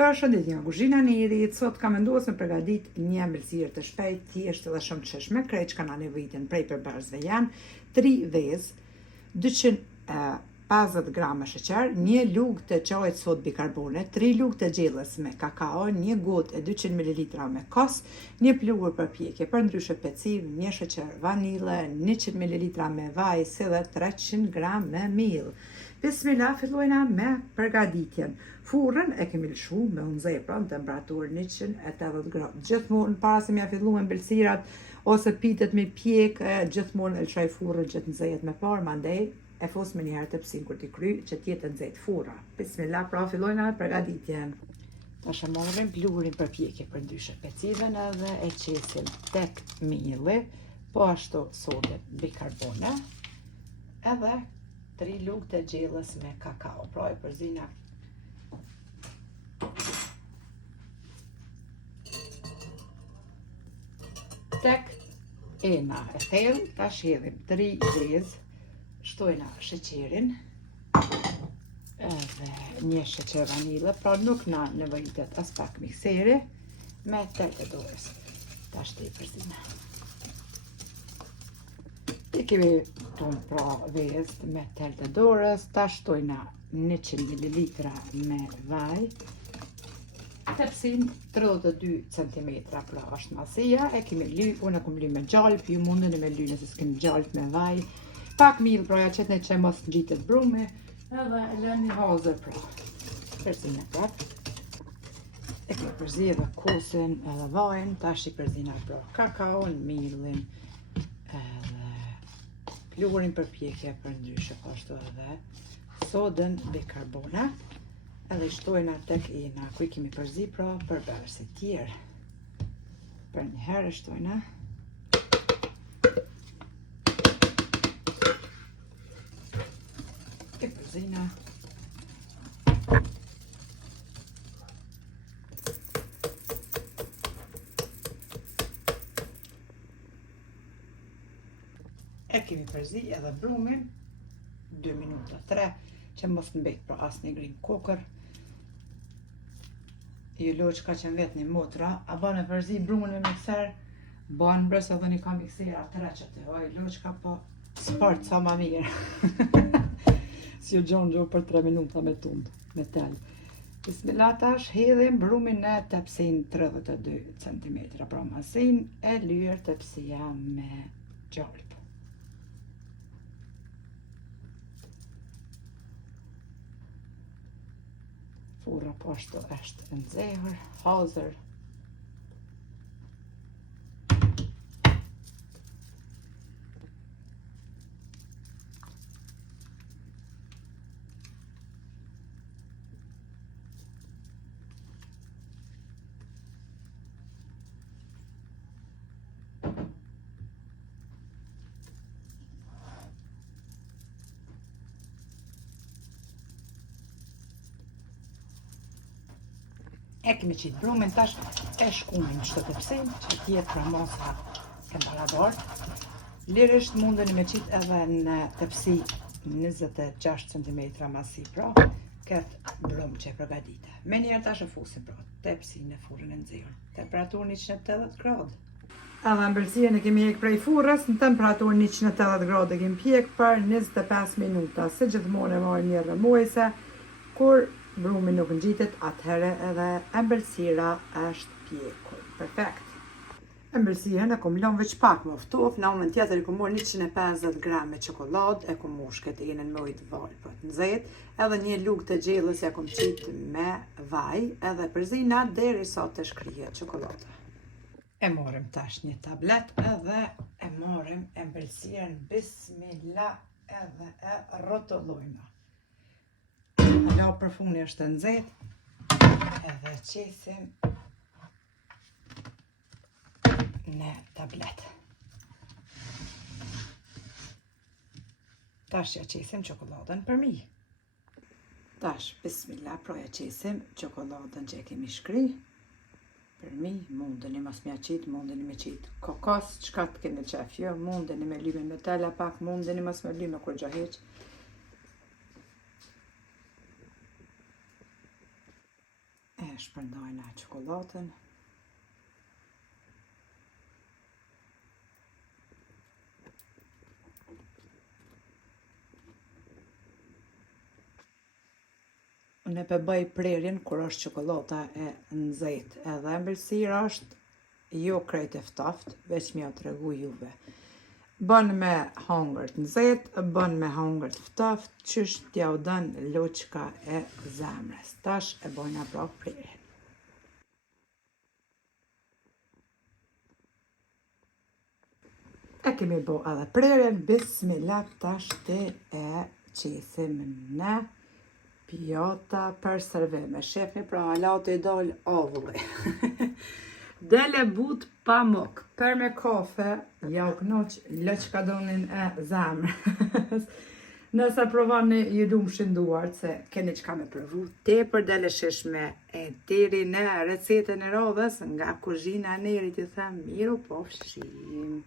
Përshëndetje nga kuzhina e Irit, sot kam vendosur të përgatit një ëmbëlsirë të shpejtë, thjeshtë dhe shumë të shishme. Krejt që kanë nevojitën prej përbërësve janë 3 vezë, 250 gram sheqer, 1 lugë të çajit sodë bikarbone, 3 lugë të gjellës me kakao, 1 gotë e 200 ml me kos, 1 pluhur për pjekje, për ndryshe peciv, 1 sheqer vanile, 100 ml me vaj, si dhe 300 gram me miell. Bismillah, fillojna me përgatitjen. Furrën e kemi lëshu me unëzej pra në temperaturë 180 gradë. Gjithmonë para se mja fillu ëmbëlsirat ose pitet me pjek, gjithmonë e lëshoj furrën që të nxehet me parë, mandej e fos me njëherë tepsin kur t'i kry që t'jetë nxehtë furra. Bismillah, pra fillojna përgatitjen. Tash e marrim pluhurin për pjekje për ndryshe peciven edhe e qesim tek mielli, po ashtu sodën bikarbone, edhe 3 lugë të gjellës me kakao, pra e përzina tek ena e thellë. Tash hedhim 3 vezë, shtojna sheqerin, edhe 1 sheqer vanile, pra nuk na nevojitet as pak mikseri, me tërë të dorës. Tash të i përzina. I kemi tonë pra vezë me tërë të dorës, tash shtojna 100 ml me vaj, tepsin 32 cm, pra është masia, e kemi ly, unë e kom ly me gjalp, ju mundeni me ly nëse s'keni gjalp me vaj, pak miell pra ja qetne që mos ngjitet brumi, edhe e lëni hazër pra. Përzina prap. E kemi përzidhe kosin edhe vajin, tash i përzina pra kakaon, miellin, edhe pluhurin për pjekje për ndryshe, ashtu edhe sodën bikarbone, edhe i shtojna tek ena, ku i kemi përzi pra përbërëse tjerë. Për një herë shtojna. E përzina. E kemi përzi edhe brumin 2 minuta 3, që mos mbet pra as një grim kokër. Ju loqka që më vetë një motra, a ban e përzi brumin me mikser, ban brës edhe një ka miksera 3 që të oj loqka, po s'part sa ma mirë. Si u gjonë gjohë për 3 minuta me tundë, me tel. Bismillah, tash hedhim brumin në tepsin 32 cm, pra masin e lyer tepsia me gjalp. Furra po ashtu është nxehur, hazër. E kemi qitë brumin, tash e shkunim çdo tepsin, që tjetë pra mosa e barador. Lirisht mundeni me qitë edhe në tepsi 26 cm masi, pra këtë brum që e përgatite. Me njerë tash e fusim pra tepsi në furrën e nxehur, temperaturë 180 gradë. Edhe ëmbëlsirën e kemi hek prej furrës në temperaturë 180 gradë e kemi pjek për 25 minuta. Si gjithmonë e marrim një rrëmuese, kur brumi nuk ngjitet, atëherë edhe ëmbëlsira është pjekur. Perfekt. Ëmbëlsirën e kom lënë veç pak më ftoft, në moment tjetër i kom marrë 150 gram me çokoladë, e kom mushket e jenën mojt val për të nxehtë, edhe 1 lugë të gjellës e kom qitë me vaj, edhe përzina derisa të shkrihet çokolada. E marrim tash një tablet edhe e marrim ëmbëlsirën, bismillah, edhe e rrotullojna. La për funi është nxehtë, edhe qesim në tablet. Tash ja qesim çokoladën për mi. Tash, bismillah, pra ja qesim çokoladën që e kemi shkry. Për mi, mundeni mas mja qitë, mundeni me qitë kokos, qka të keni qef, jo, mundeni me lyme me tela pak, mundeni mas me lyme kur gjo heq. E shpërndajna qokolatën. Unë e bëj prerjen kur është çokolata e nxehtë, edhe ëmbëlsira është jo krejt e ftoftë, veç m'ja tregu juve. Bën me hongër të nxehtë, bën me hongër të ftoftë, qysh t'ja u dën loçka e zemrës. Tash e bojna pra prerjen. E kemi bo edhe prerjen, bismillah, tash ti e qesim në pjata për servime. Shefni pra halate i dal avulli. Dele but pa mok, për me kafe, ja u knoq loçka donin e zemrës. Nëse provani ju du më shënduar, se keni qka me provu, tepër dele shishme e deri në recetën e radhës nga kuzhina e Nerit, ju them miru po fshim.